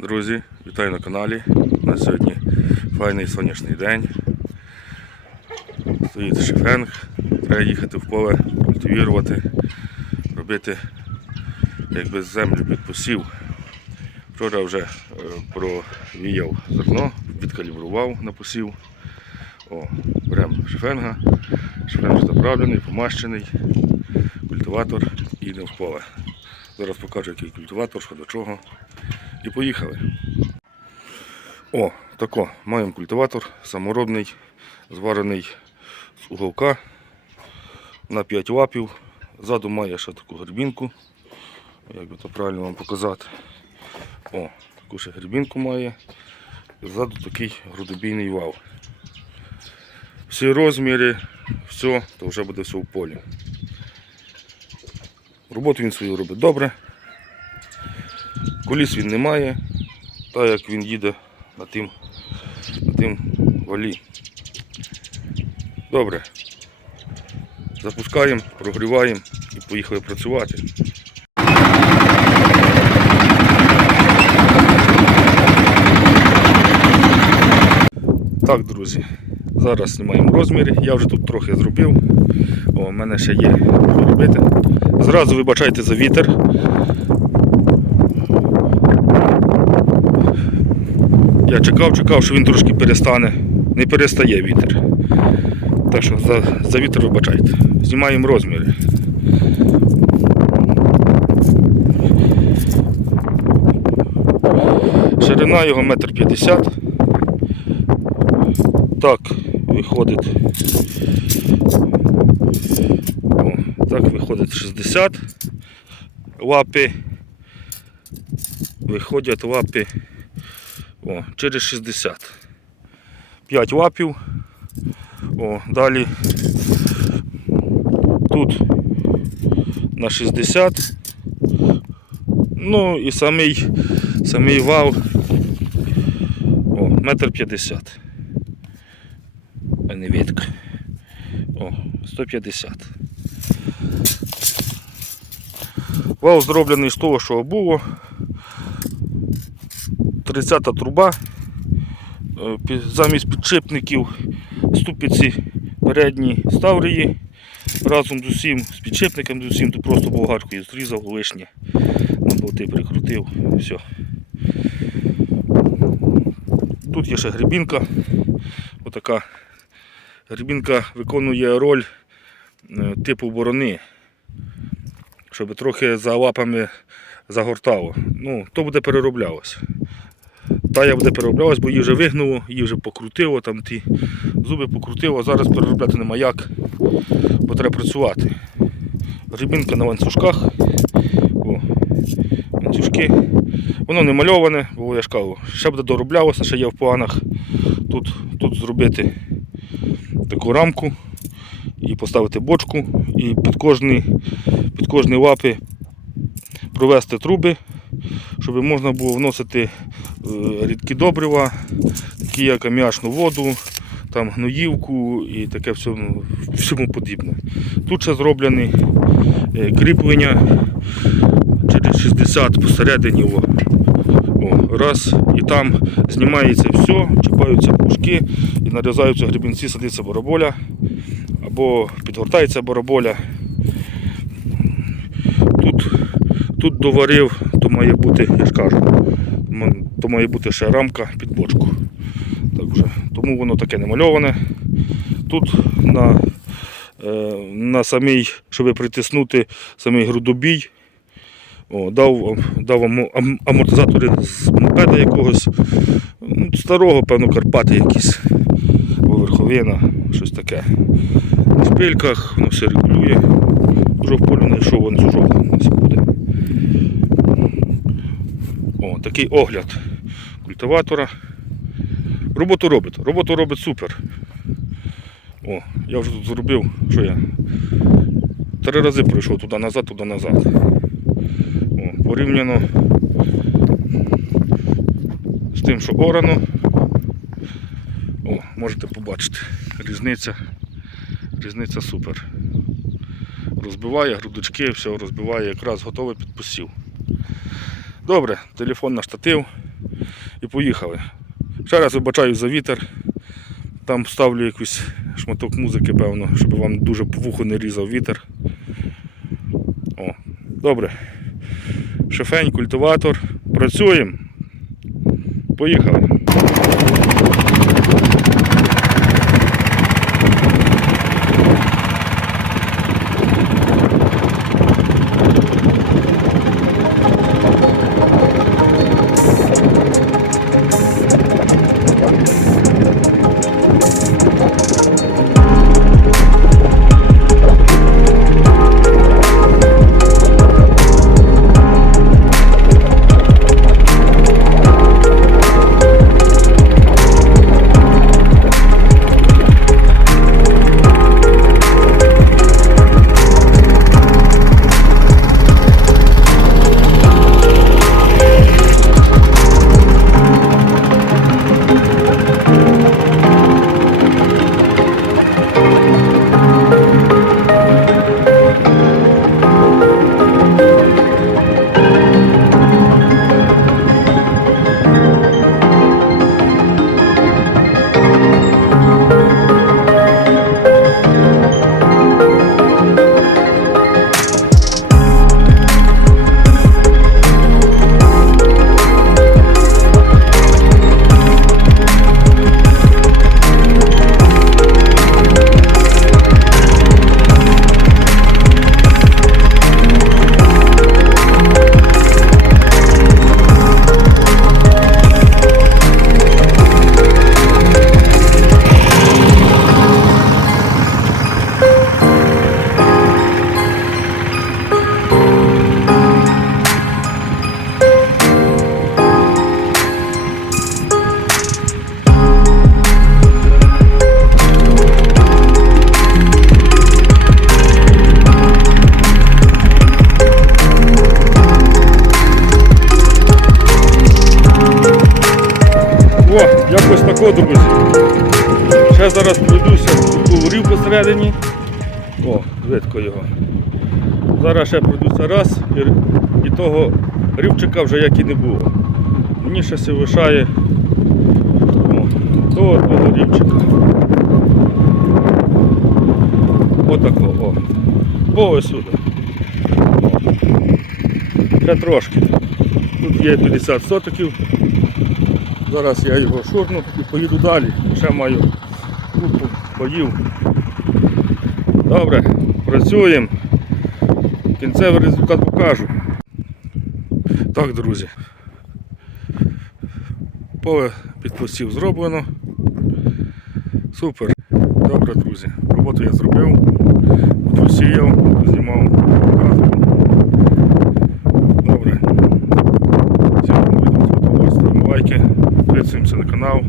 Друзі, вітаю на каналі. На сьогодні файний сонячний день. Стоїть шифенг, треба їхати в поле, культивірувати, робити якби землю під посів. Вчора вже е, провіяв зерно, відкалібрував на посів. О, беремо шифенга, шифенг заправлений, помащений, культиватор і йдемо в поле. Зараз покажу, який культиватор, що до чого. І поїхали. О, тако, маємо культиватор саморобний, зварений з уголка на 5 лапів. Ззаду має ще таку грибінку. Як би то правильно вам показати. О, таку ще грибінку має. Ззаду такий грудобійний вал. Всі розміри, все, то вже буде все в полі. Роботу він свою робить добре. Коліс він не має, так як він їде на тим, на тим валі. Добре. Запускаємо, прогріваємо і поїхали працювати. Так, друзі, зараз знімаємо розміри. Я вже тут трохи зробив. О, у мене ще є що робити. Зразу вибачайте за вітер. Я чекав, чекав, що він трошки перестане. Не перестає вітер. Так що за, за вітер вибачайте. Знімаємо розміри. Ширина його метр п'ятдесят. Так, виходить. О, так виходить 60 лапи. Виходять лапи о, через 60. 5 лапів. О, далі тут на 60. Ну і самий, самий вал о, метр 50. А не ветка. О, 150. Вал зроблений з того, що було. 30 труба. Е, Замість підшипників ступиці передні ставрії. Разом з усім, з підшипником з усім, то просто болгаркою зрізав лишнє. На болти прикрутив. Все. Тут є ще грибінка. Отака. Грибінка виконує роль е, типу борони, щоб трохи за лапами загортало. Ну, то буде перероблялося. Та я буде перероблялась, бо її вже вигнуло, її вже покрутило, там ті зуби покрутило, а зараз переробляти нема як, бо треба працювати. Грибінка на ланцюжках. О, ланцюжки. Воно не мальоване, бо я ж кажу, ще буде дороблялося, ще є в планах тут, тут зробити таку рамку і поставити бочку і під кожні, під кожні лапи провести труби, щоб можна було вносити рідкі добрива, такі як аміачну воду, там гноївку і таке всьому, всьому подібне. Тут ще зроблені е, кріплення через 60 посередині. О. Раз, і там знімається все, чіпаються пушки і нарізаються гребінці, садиться бараболя або підгортається бараболя. Тут, тут доварив, то має бути, я ж то має бути ще рамка під бочку. Так вже. Тому воно таке намальоване. Тут на, е, на самий, щоб притиснути самий грудобій, о, дав, дав амо- амортизатори з мопеда якогось, ну, старого, певно, Карпати якісь, або верховина, щось таке. На шпильках воно все регулює. В полі знайшов ланцюжок, у нас буде. О, такий огляд культиватора. Роботу робить, роботу робить супер. О, я вже тут зробив, що я три рази пройшов туди назад, туди назад. О, порівняно з тим, що орано. О, можете побачити. Різниця. Різниця супер. Розбиває грудочки, все розбиває, якраз готовий під посів. Добре, телефон на штатив. і поїхали. Ще раз вибачаю за вітер. Там ставлю якийсь шматок музики, певно, щоб вам дуже по вуху не різав вітер. О, добре. Шифень, культиватор. Працюємо. Поїхали. Ще зараз пройдуся ту рів посередині. О, видко його. Зараз ще пройдуся раз і, і того рівчика вже як і не було. Мені ще се лишає о, того, того рівчика. Отако, о. Ось сюди. Ще трошки. Тут є 50 сотиків. Зараз я його шурну і поїду далі. Ще маю поїв. Добре, працюємо. Кінцевий результат покажу. Так, друзі. Поле під посів зроблено. Супер. Добре, друзі. Роботу я зробив. Посіяв, знімав, показував. Добре. Всім відео сподобалось, ставимо лайки, підписуємося на канал,